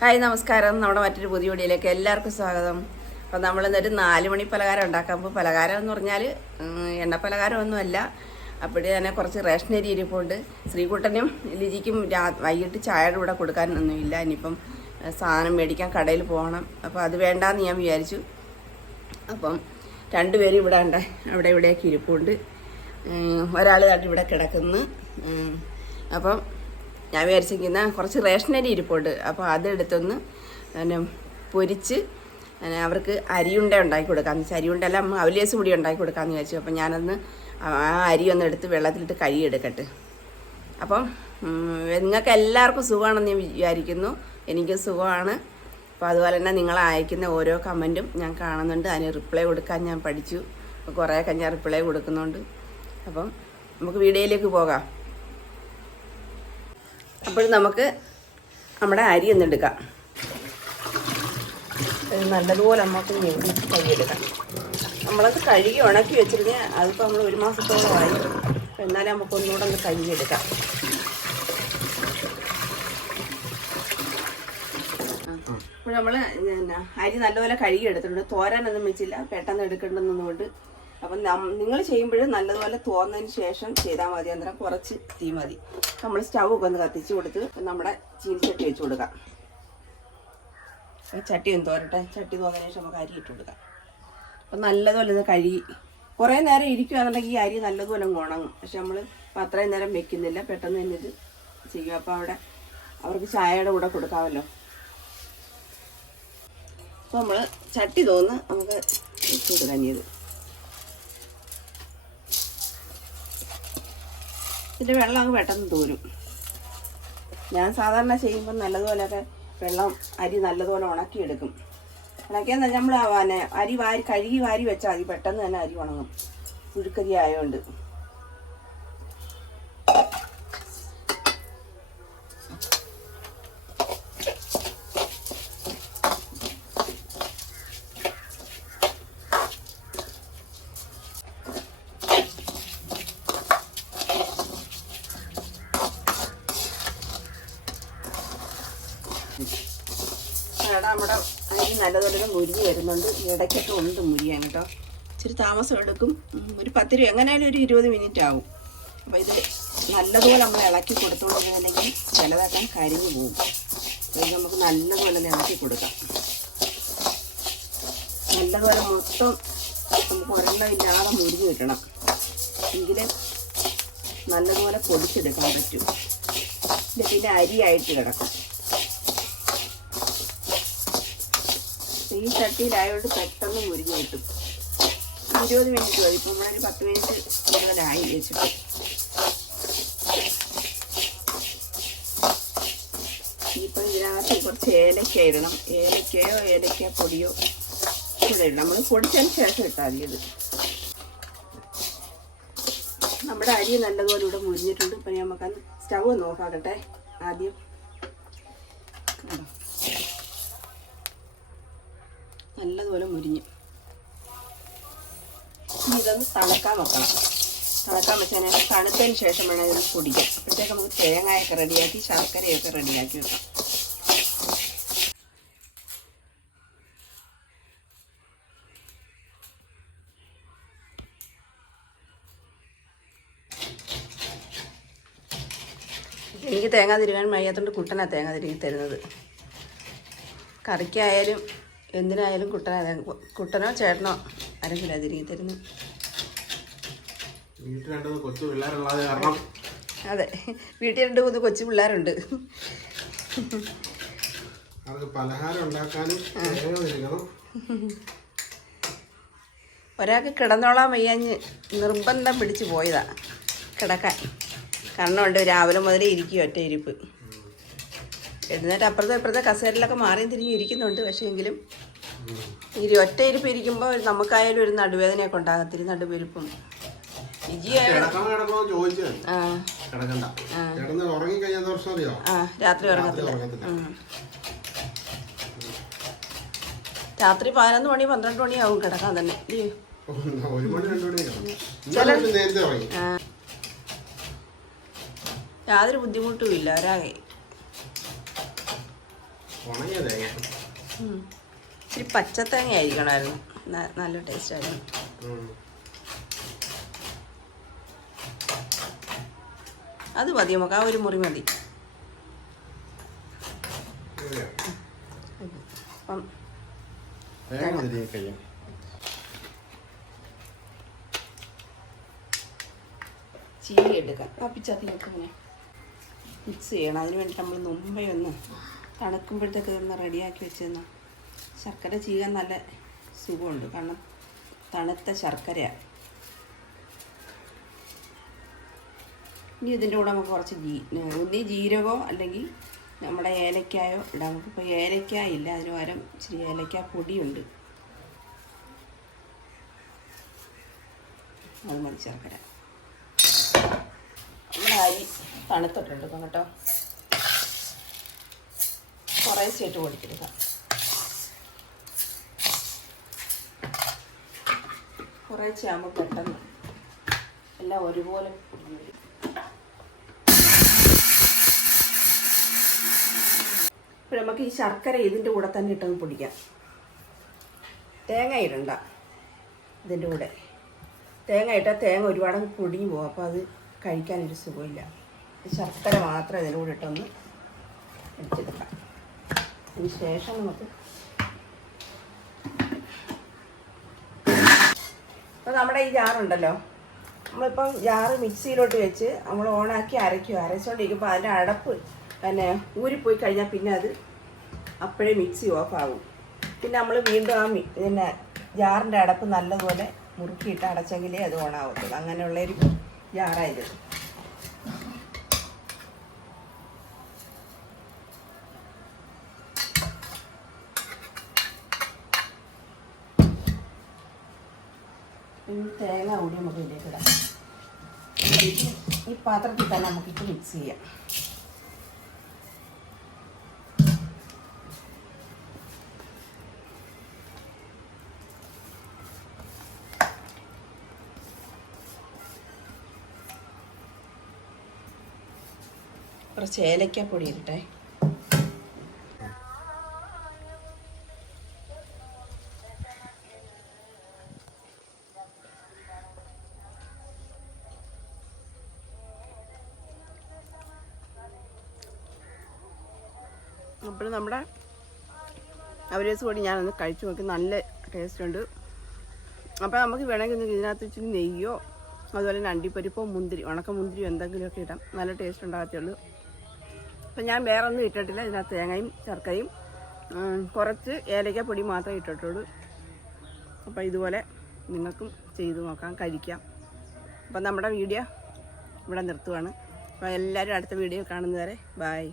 Hi നമസ്കാരം. നമ്മുടെ മറ്റൊരു പുതിയ വീഡിയോയിലേക്ക് എല്ലാവർക്കും സ്വാഗതം. അപ്പോൾ നമ്മൾ ഇന്നൊരു നാല് മണി പലഹാരം ഉണ്ടാക്കാം അപ്പോൾ പലഹാരം എന്ന് പറഞ്ഞാൽ എണ്ണ പലഹാരമൊന്നുമല്ല അപ്പോഴേ തന്നെ കുറച്ച് റേഷനരി ഇരിപ്പുണ്ട്. ശ്രീകുട്ടനും ലിജിക്കും രാ വൈകിട്ട് ചായയുടെ കൂടെ കൊടുക്കാനൊന്നുമില്ല. ഇനിയിപ്പം സാധനം മേടിക്കാൻ കടയിൽ പോകണം. അപ്പോൾ അത് വേണ്ടാന്ന് ഞാൻ വിചാരിച്ചു. അപ്പം രണ്ടുപേരും ഇവിടെ ഉണ്ട്. അവിടെ ഇവിടെയൊക്കെ ഇരിപ്പുണ്ട്. ഒരാൾ ഇവിടെ കിടക്കുന്നു. അപ്പം ഞാൻ വിചാരിച്ചിരിക്കുന്ന കുറച്ച് റേഷനരി ഇരിപ്പുണ്ട്. അപ്പോൾ അതെടുത്തൊന്ന് പിന്നെ പൊരിച്ച് അവർക്ക് അരിയുണ്ട ഉണ്ടാക്കി കൊടുക്കാമെന്ന് വെച്ചാൽ അരിയുണ്ടെല്ലാം അവലേസ് കൂടി ഉണ്ടാക്കി കൊടുക്കാമെന്ന് വിചാരിച്ചു. അപ്പം ഞാനൊന്ന് ആ അരി ഒന്ന് എടുത്ത് വെള്ളത്തിലിട്ട് കഴുകിയെടുക്കട്ടെ. അപ്പം നിങ്ങൾക്ക് എല്ലാവർക്കും സുഖമാണെന്ന് ഞാൻ വിചാരിക്കുന്നു. എനിക്ക് സുഖമാണ്. അപ്പോൾ അതുപോലെ തന്നെ നിങ്ങൾ അയക്കുന്ന ഓരോ കമന്റും ഞാൻ കാണുന്നുണ്ട്. അതിന് റിപ്ലൈ കൊടുക്കാൻ ഞാൻ പഠിച്ചു. കുറേയൊക്കെ ഞാൻ റിപ്ലൈ കൊടുക്കുന്നുണ്ട്. അപ്പം നമുക്ക് വീഡിയോയിലേക്ക് പോകാം. അപ്പോൾ നമുക്ക് നമ്മുടെ അരി ഒന്ന് എടുക്കാം. ഇത് നല്ലതുപോലെ നമുക്ക് ഞെടി കഴുകിയെടുക്കാം. നമ്മളത് കഴുകി ഉണക്കി വെച്ചിരുന്നേ അതിപ്പോൾ നമ്മൾ ഒരു മാസത്തോളമായി. ആയി എന്നാലും നമുക്ക് ഒന്നുകൂടെ ഒന്ന് കഴുകിയെടുക്കാം. അപ്പോൾ നമ്മൾ പിന്നെ അരി നല്ലപോലെ കഴുകി എടുത്തിട്ടുണ്ട് തോരാനൊന്നും വെച്ചില്ല. പെട്ടെന്ന് എടുക്കേണ്ടെന്നതുകൊണ്ട് അപ്പം നിങ്ങൾ ചെയ്യുമ്പോഴും നല്ലതുപോലെ തോന്നതിന് ശേഷം ചെയ്താൽ മതി. അന്നേരം കുറച്ച് തീ മതി. നമ്മൾ സ്റ്റൗ ഒക്കെ ഒന്ന് കത്തിച്ച് കൊടുത്ത് നമ്മുടെ ചീനിച്ചട്ടി വെച്ച് കൊടുക്കാം. ചട്ടി ഒന്ന് തോരട്ടെ. ചട്ടി തോന്നതിന് ശേഷം നമുക്ക് അരി ഇട്ട് കൊടുക്കാം. അപ്പം നല്ലതുപോലെ ഒന്ന് കഴുകി. കുറേ നേരം ഇരിക്കുകയാണെന്നുണ്ടെങ്കിൽ ഈ അരി നല്ലതുപോലെ ഉണങ്ങും. പക്ഷെ നമ്മൾ അത്രയും നേരം വെക്കുന്നില്ല. പെട്ടെന്ന് തന്നെ ഇത് ചെയ്യും. അപ്പോൾ അവിടെ അവർക്ക് ചായയുടെ കൂടെ കൊടുക്കാമല്ലോ. അപ്പോൾ നമ്മൾ ചട്ടി തോന്ന് നമുക്ക് ഇട്ട് കൊടുക്കാൻ ചെയ്ത് ഇതിന്റെ വെള്ളം അങ്ങ് പെട്ടെന്ന് തോരും. ഞാൻ സാധാരണ ചെയ്യുമ്പോൾ നല്ലതുപോലെയൊക്കെ വെള്ളം അരി നല്ലതുപോലെ ഉണക്കിയെടുക്കും. ഉണക്കിയെന്ന് നമ്മൾ പിന്നെ അരി വാരി കഴുകി വാരി വെച്ചാൽ മതി. പെട്ടെന്ന് തന്നെ അരി ഉണങ്ങും. പുഴുക്കരി ആയതുകൊണ്ട് അവിടെ നമ്മുടെ അരി നല്ലതുപോലെ മുരിഞ്ഞ് വരുന്നുണ്ട്. ഇടയ്ക്കൊക്കെ ഉണ്ട് മുരിയാൻ കേട്ടോ. ഇച്ചിരി താമസം എടുക്കും. ഒരു പത്ത് രൂപ എങ്ങനെയായാലും ഒരു ഇരുപത് മിനിറ്റ് ആവും. അപ്പോൾ ഇത് നല്ലതുപോലെ നമ്മൾ ഇളക്കി കൊടുത്തുകൊണ്ടിരുന്നില്ലെങ്കിൽ ചിലതാക്കാൻ കരിഞ്ഞു പോകും. ഇത് നമുക്ക് നല്ലതുപോലെ ഇളക്കി കൊടുക്കാം. നല്ലതുപോലെ മൊത്തം നമുക്ക് ഒരെണ്ണം ഇല്ലാതെ കിട്ടണം. എങ്കിൽ നല്ലതുപോലെ പൊടിച്ചെടുക്കാൻ പറ്റും. പിന്നെ അരിയായിട്ട് കിടക്കും. ഈ ചട്ടിയിലായോണ്ട് പെട്ടെന്ന് മുരിഞ്ഞ് കിട്ടും. ഇരുപത് മിനിറ്റ് മതി. ഇപ്പം നമ്മളൊരു പത്ത് മിനിറ്റ് കൂടുതലായി വെച്ചിട്ട്. ഇപ്പം ഇതിനകത്ത് കുറച്ച് ഏലക്ക ഇടണം. ഏലക്കയോ ഏലക്ക പൊടിയോ ഇവിടെ നമ്മൾ പൊടിച്ചതിന് ശേഷം ഇട്ടാൽ മതി ഇത്. നമ്മുടെ അരി നല്ലതുപോലെ ഇവിടെ മുരിഞ്ഞിട്ടുണ്ട്. ഇപ്പം നമുക്കത് സ്റ്റൗ നോക്കാക്കട്ടെ ആദ്യം. നല്ലതുപോലെ മുരിഞ്ഞ്. ഇനി ഇതൊന്ന് തണുക്കാൻ വെക്കണം. തണുക്കാൻ വെച്ചാൽ തണുത്തതിന് ശേഷം വേണം ഇതൊന്ന് പൊടിക്കാം. അപ്പോഴത്തേക്ക് നമുക്ക് തേങ്ങയൊക്കെ റെഡിയാക്കി ശർക്കരയൊക്കെ റെഡിയാക്കി വെക്കാം. എനിക്ക് തേങ്ങ തിരുവാൻ വയ്യാത്തതുകൊണ്ട് കുട്ടനാണ് തേങ്ങ തിരുകി തരുന്നത്. കറിക്കായാലും എന്തിനായാലും കുട്ടനാ കുട്ടനോ ചേട്ടനോ ആരെങ്കിലും അതിരി തരുന്നു അതെ വീട്ടിൽ രണ്ട് മൂന്ന് കൊച്ചു പിള്ളേരുണ്ട്. പലഹാരം ഉണ്ടാക്കാനും ഒരാൾക്ക് കിടന്നോളാൻ വയ്യാഞ്ഞ് നിർബന്ധം പിടിച്ച് പോയതാ കിടക്കാൻ. കണ്ണുണ്ട് രാവിലെ മുതലേ ഇരിക്കും ഒറ്റ ഇരിപ്പ്. എഴുന്നേറ്റ് അപ്പുറത്തെ ഇപ്പുറത്തെ കസേരയിലൊക്കെ മാറിയും തിരിഞ്ഞ് ഇരിക്കുന്നുണ്ട് പക്ഷേ എങ്കിലും ഈ ഒറ്റ ഇരിപ്പ് ഇരിക്കുമ്പോൾ നമുക്കായാലും ഒരു നടുവേദനയൊക്കെ ഉണ്ടാകത്തില്ല നടുവെരുപ്പും. രാത്രി രാത്രി. പതിനൊന്ന് മണി പന്ത്രണ്ട് മണിയാവും കിടക്കാൻ തന്നെ. യാതൊരു ബുദ്ധിമുട്ടും ഇല്ല ഒരാകെ ഉണങ്ങിയ തേങ്ങ. ഇച്ചിരി പച്ചത്തേങ്ങ ആയിരിക്കണമായിരുന്നു നല്ല ടേസ്റ്റ് ആയിരുന്നു. അത് മതി നമുക്ക് ആ ഒരു മുറി മതി. അപ്പം ചീനി എടുക്കാം. കാപ്പിച്ചാത്തി ഇങ്ങനെ മിക്സ് ചെയ്യണം. അതിന് വേണ്ടി നമ്മൾ മുമ്പേ ഒന്ന് തണുക്കുമ്പോഴത്തേക്ക് ഒന്ന് റെഡിയാക്കി വെച്ചിരുന്ന ശർക്കര ചീകാൻ നല്ല സുഖമുണ്ട്. കാരണം തണുത്ത ശർക്കരയാണ് ഇനി ഇതിന്റെ കൂടെ നമുക്ക് കുറച്ച് ജീ ഒന്നീ ജീരകമോ അല്ലെങ്കിൽ നമ്മുടെ ഏലക്കായോ ഇടാം. നമുക്കിപ്പോൾ ഏലക്കായ ഇല്ല. അതിന് പകരം ഇച്ചിരി ഏലക്ക പൊടിയുണ്ട്. അത് മതി ശർക്കര. നമ്മുടെ അരി തണുത്തിട്ടുണ്ട് കേട്ടോ. കുറേ ചേട്ട് കുറേശ്ശെ ആകുമ്പോൾ പെട്ടെന്ന്? എല്ലാം ഒരുപോലെ ഇപ്പം നമുക്ക് ഈ ശർക്കര ഇതിന്റെ കൂടെ തന്നെ ഇട്ടൊന്ന് പൊടിക്കാം. തേങ്ങ ഇടണ്ട ഇതിന്റെ കൂടെ. തേങ്ങ ഇട്ടാൽ തേങ്ങ ഒരുപാട് പൊടിഞ്ഞു പോകും അപ്പോൾ അത് കഴിക്കാനൊരു സുഖമില്ല. ഈ ശർക്കര മാത്രം ഇതിന്റെ കൂടെ ഇട്ടൊന്ന് അടിച്ചെടുക്കാം. അതിന് ശേഷം നമുക്ക് അപ്പോൾ നമ്മുടെ ഈ ജാറുണ്ടല്ലോ നമ്മളിപ്പം ജാറ് മിക്സിയിലോട്ട് വെച്ച് നമ്മൾ ഓണാക്കി അരയ്ക്കും. അരച്ചുകൊണ്ടിരിക്കുമ്പോൾ അതിന്റെ അടപ്പ് പിന്നെ ഊരിപ്പോയി കഴിഞ്ഞാൽ പിന്നെ അത് അപ്പോഴേ മിക്സി ഓഫ് ആകും പിന്നെ നമ്മൾ വീണ്ടും ആ പിന്നെ ജാറിന്റെ അടപ്പ് നല്ലതുപോലെ മുറുക്കിയിട്ട് അടച്ചെങ്കിലേ അത് ഓണാവത്തുള്ളൂ. അങ്ങനെയുള്ളൊരു ജാറായത് തേങ്ങ കൂടി നമുക്ക് ഇതിലേക്ക് ഇടാം. ഈ പാത്രത്തിൽ തന്നെ നമുക്കിട്ട് മിക്സ് ചെയ്യാം. കുറച്ച് ഏലക്കാപ്പൊടി ഇരട്ടെ അപ്പോൾ നമ്മുടെ അവരേസ് പൊടി ഞാനൊന്ന് കഴിച്ചു നോക്കി. നല്ല ടേസ്റ്റ് ഉണ്ട്. അപ്പോൾ നമുക്ക് വേണമെങ്കിൽ ഇതിനകത്ത് ഇച്ചിരി നെയ്യോ അതുപോലെ അണ്ടിപ്പരിപ്പോ മുന്തിരി ഉണക്ക മുന്തിരിയോ എന്തെങ്കിലുമൊക്കെ ഇടാം. നല്ല ടേസ്റ്റ് ഉണ്ടാകത്തേ അപ്പോൾ അപ്പം ഞാൻ വേറെ ഒന്നും ഇട്ടിട്ടില്ല. ഇതിനകത്ത് തേങ്ങയും ശർക്കരയും കുറച്ച് കുറച്ച് പൊടി മാത്രമേ ഇട്ടിട്ടുള്ളൂ. അപ്പോൾ ഇതുപോലെ നിങ്ങൾക്കും ചെയ്തു നോക്കാം കഴിക്കാം. അപ്പം നമ്മുടെ വീഡിയോ ഇവിടെ നിർത്തുവാണ്. അപ്പോൾ എല്ലാവരും അടുത്ത വീഡിയോ കാണുന്നവരെ ബായ്